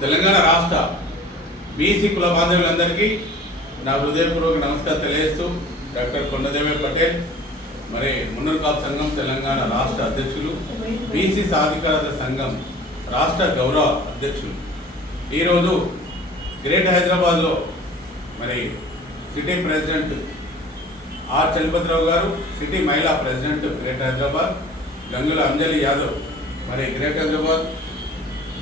తెలంగాణ రాష్ట్ర బీసీ కుల బాంధవులందరికీ నా హృదయపూర్వక నమస్కారం తెలియజేస్తూ డాక్టర్ కొండదేవి పటేల్ మరి మున్నూరు కాపు సంఘం తెలంగాణ రాష్ట్ర అధ్యక్షులు, బీసీ సాధికారత సంఘం రాష్ట్ర గౌరవ అధ్యక్షులు ఈరోజు గ్రేట్ హైదరాబాద్లో మరి సిటీ ప్రెసిడెంట్ ఆర్ చలపతిరావు గారు, సిటీ మహిళా ప్రెసిడెంట్ గ్రేట్ హైదరాబాద్ గంగుల అంజలి యాదవ్, మరి గ్రేట్ హైదరాబాద్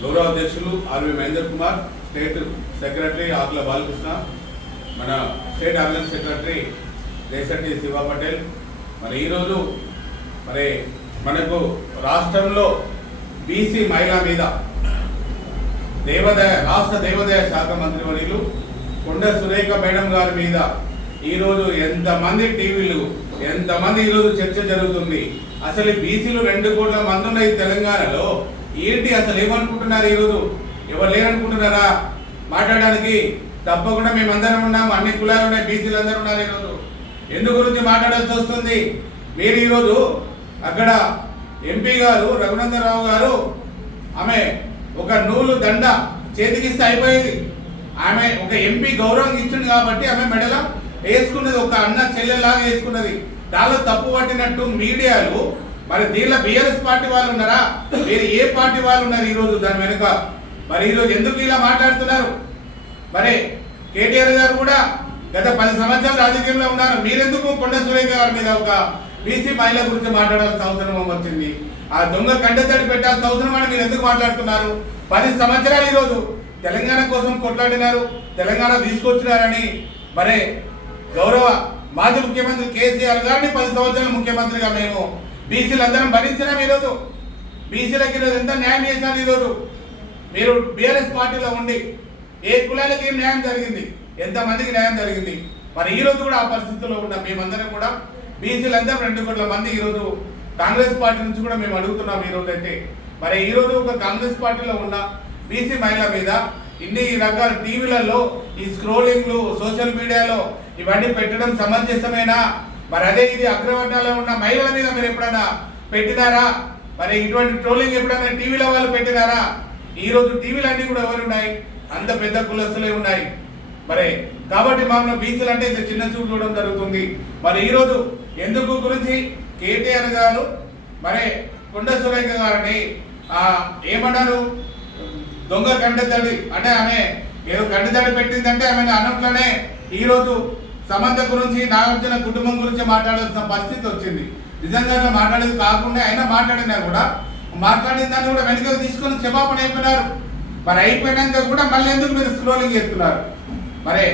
గౌరవ అధ్యక్షులు R V Mahender Kumar, state secretary Akula Balakrishna, మన state organise secretary Desati Shiva Patel. మరి ఈరోజు మరి మనకు రాష్ట్రంలో బీసీ మహిళ మీద రాష్ట్ర దేవాదాయ శాఖ మంత్రివర్యులు కొండ సురేఖ మేడం గారి మీద ఈరోజు ఎంతమంది టీవీలు ఎంతమంది ఈరోజు చర్చ జరుగుతుంది. అసలు బీసీలు 2 కోట్ల మంది ఉన్నాయి తెలంగాణలో. ఏంటి అసలు ఏమనుకుంటున్నారు? ఈరోజు ఎవరు లేరనుకుంటున్నారా మాట్లాడడానికి? తప్పకుండా మేమందరం ఉన్నాము, అన్ని కులాలు ఉన్నాయి, బీసీలు అందరూ ఉన్నారు. ఈరోజు ఎందు గురించి మాట్లాడాల్సి వస్తుంది? మీరు ఈరోజు అక్కడ ఎంపీ గారు రఘునందరావు గారు ఆమె ఒక నూలు దండ చేతికిస్తే అయిపోయేది. ఆమె ఒక ఎంపీ గౌరవం ఇచ్చింది కాబట్టి ఆమె మెడలో వేసుకున్నది, ఒక అన్న చెల్లెలాగా వేసుకున్నది. దానిలో తప్పు పట్టినట్టు మీడియాలు మరి దీనిలో బీఆర్ఎస్ పార్టీ వాళ్ళు ఉన్నారా, మీరు ఏ పార్టీ వాళ్ళు ఉన్నారు ఈరోజు దాని వెనుక? మరి ఈరోజు ఎందుకు ఇలా మాట్లాడుతున్నారు? మరి కేటీఆర్ గారు కూడా గత 10 సంవత్సరాలు రాజకీయంలో ఉన్నారు. మీరెందుకు కొండ సురేఖ గారి మీద ఒక బీసీ మహిళ గురించి మాట్లాడాల్సిన అవసరం వచ్చింది? ఆ దొంగ కంటతడి పెట్టాల్సిన అవసరం అని మీరు ఎందుకు మాట్లాడుతున్నారు? 10 సంవత్సరాలు ఈరోజు తెలంగాణ కోసం కొట్లాడినారు, తెలంగాణ తీసుకొచ్చినారని మరి గౌరవ మాజీ ముఖ్యమంత్రి కేసీఆర్ గారిని 10 సంవత్సరాలు ముఖ్యమంత్రిగా మేము బీసీలందరం భరించినాం. ఈరోజు బీసీలకు ఈరోజు ఎంత న్యాయం చేశారు? ఈరోజు మీరు బీఆర్ఎస్ పార్టీలో ఉండి ఏ కులాలకి ఏం న్యాయం జరిగింది, ఎంతమందికి న్యాయం జరిగింది? మరి ఈరోజు కూడా ఆ పరిస్థితుల్లో ఉన్న మేమందరం కూడా బీసీలందరం 2 కోట్ల మంది ఈరోజు కాంగ్రెస్ పార్టీ నుంచి కూడా మేము అడుగుతున్నాం. ఈరోజు అయితే మరి ఈరోజు ఒక కాంగ్రెస్ పార్టీలో ఉన్న బీసీ మహిళ మీద ఇన్ని రకాల టీవీలలో ఈ స్క్రోలింగ్లు సోషల్ మీడియాలో ఇవన్నీ పెట్టడం సమంజసమేనా? మరి అదే ఇది అగ్రవర్ణాల్లో ఉన్న మహిళల మీద మీరు ఎప్పుడైనా పెట్టినారా? మరి ఇటువంటి ట్రోలింగ్ ఎప్పుడైనా టీవీలో వాళ్ళు పెట్టినారా? ఈరోజు టీవీలు అన్నీ కూడా ఎవరు ఉన్నాయి? అంత పెద్ద కులస్తులే ఉన్నాయి. మరి కాబట్టి మమ్మల్ని బీసీలు అంటే ఇంత చిన్న చూపు చూడడం జరుగుతుంది. మరి ఈరోజు ఎందుకు గురించి కేటీఆర్ గారు మరి కొండ సురేఖ గారిని ఏమన్నారు? దొంగ కంటతడి అంటే ఆమె ఏదో కంటతడి పెట్టిందంటే ఆమె అన్నట్లనే ఈరోజు సమంత గురించి, నాగార్జున కుటుంబం గురించి మాట్లాడాల్సిన పరిస్థితి వచ్చింది. నిజంగా మాట్లాడేది కాకుండా అయినా మాట్లాడినా కూడా మాట్లాడిన దాన్ని కూడా వెనుకకు తీసుకొని క్షమాపణ అయిపోయినారు. మరి అయిపోయినాక కూడా మళ్ళీ ఎందుకు మీరు స్క్రోలింగ్ చేస్తున్నారు? మరి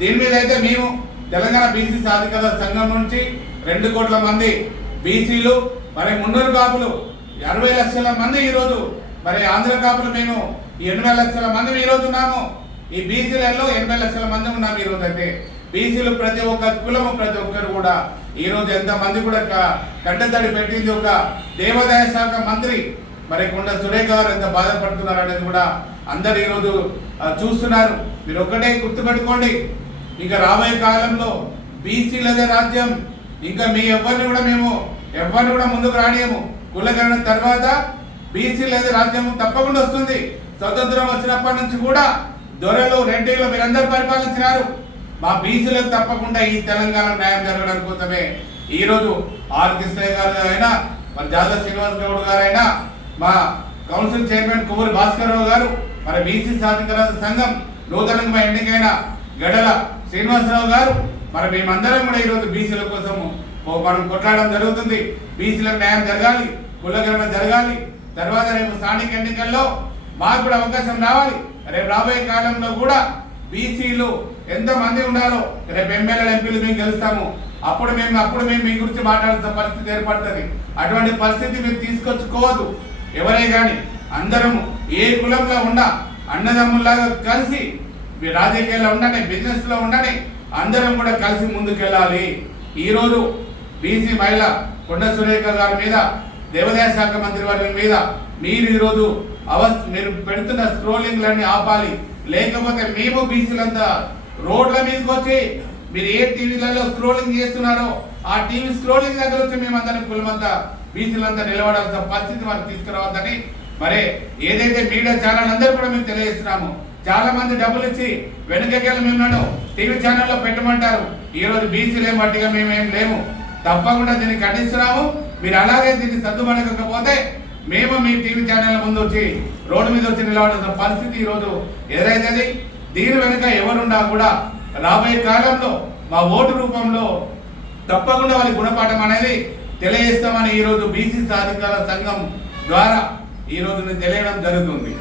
దీని మీద అయితే మేము తెలంగాణ బీసీ సాధికారత సంఘం నుంచి 2 కోట్ల మంది బీసీలు, మరి మున్నూరు కాపులు 60 లక్షల మంది ఈరోజు, మరి ఆంధ్ర కాపులు మేము 80 లక్షల మంది ఈరోజు ఉన్నాము. ఈ బీసీలలో 80 లక్షల మంది ఉన్నాము ఈరోజు. అయితే బీసీలు ప్రతి ఒక్క కులము ప్రతి ఒక్కరు కూడా ఈరోజు ఎంతమంది కూడా కంటతడి పెట్టింది ఒక దేవాదాయ శాఖ మంత్రి మరి కొండ సురేఖ గారు ఎంత బాధపడుతున్నారు అనేది కూడా అందరు ఈరోజు చూస్తున్నారు. మీరు ఒక్కటే గుర్తుపెట్టుకోండి, ఇంకా రాబోయే కాలంలో బీసీలదే రాజ్యం. ఇంకా మీ ఎవరిని కూడా ముందుకు రానియము. కులగణన తర్వాత బీసీలదే రాజ్యం తప్పకుండా వస్తుంది. స్వతంత్రం వచ్చినప్పటి నుంచి కూడా దొరలు రెడ్డిలు మీరందరూ పరిపాలించినారు. మా బీసీలకు తప్పకుండా ఈ తెలంగాణ న్యాయం జరగడం కోసమే ఈరోజు ఆర్ కృష్ణయ్య గారు అయినా, మరి జాదవ్ శ్రీనివాస్ గౌడ్ గారు అయినా, మా కౌన్సిల్ చైర్మన్ కుమరి భాస్కర్ రావు గారు, మరి బీసీ సాధికారత సంఘం నూతనంగా ఎన్నికైన గడల శ్రీనివాసరావు గారు, మరి మేమందరం కూడా ఈరోజు బీసీల కోసం మనం కొట్లాడడం జరుగుతుంది. బీసీలకు న్యాయం జరగాలి, కులగణన జరగాలి. తర్వాత రేపు స్థానిక ఎన్నికల్లో మాకు కూడా అవకాశం రావాలి. రేపు రాబోయే కాలంలో కూడా బీసీలు ఎంతమంది ఉన్నారో రేపు ఎమ్మెల్యేలు ఎంపీలు మేము గెలుస్తాము. అప్పుడు మేము మీ గురించి మాట్లాడాల్సిన పరిస్థితి ఏర్పడుతుంది. అటువంటి పరిస్థితి మీరు తీసుకొచ్చుకోవద్దు. ఎవరే కానీ అందరము ఏ కులంలో ఉన్నా అన్నదమ్ముల్లాగా కలిసి రాజకీయాల్లో ఉండని, బిజినెస్లో ఉండని, అందరం కూడా కలిసి ముందుకెళ్ళాలి. ఈరోజు బీసీ మహిళ కొండ సురేఖ గారి మీద, దేవాదాయ శాఖ మంత్రి వారి మీద మీరు ఈరోజు మీరు పెడుతున్న స్క్రోలింగ్లన్నీ ఆపాలి. లేకపోతే మేము బీసీలంతా రోడ్ల మీదకి వచ్చి మీరు ఏ టీవీలలో స్క్రోలింగ్ చేస్తున్నారో ఆ టీవీ స్క్రోలింగ్ దగ్గర వచ్చి మేమందరం కులమంతా బీసీలంతా నిలబడాల్సిన పరిస్థితి మనకు తీసుకురావద్దని మరి ఏదైతే మీడియా ఛానల్ అందరూ కూడా మేము తెలియజేస్తున్నాము, చాలా మంది డబ్బులు ఇచ్చి వెనుకకెళ్ళి మిమ్మల్ని టీవీ ఛానల్లో పెట్టమంటారు. ఈ రోజు బీసీలేం బట్టిగా మేమేం లేము, తప్పకుండా దీన్ని ఖండిస్తున్నాము. మీరు అలాగే దీన్ని సర్దుమడకపోతే మేము మీ టీవీ ఛానల్ ముందు వచ్చి రోడ్డు మీద వచ్చి నిలబడాల్సిన పరిస్థితి ఈరోజు ఎదురైతుంది. దీని వెనుక ఎవరున్నా కూడా రాబోయే కాలంలో మా ఓటు రూపంలో తప్పకుండా వారి గుణపాఠం అనేది తెలియజేస్తామని ఈరోజు బీసీ సాధికార సంఘం ద్వారా ఈరోజు తెలియడం జరుగుతుంది.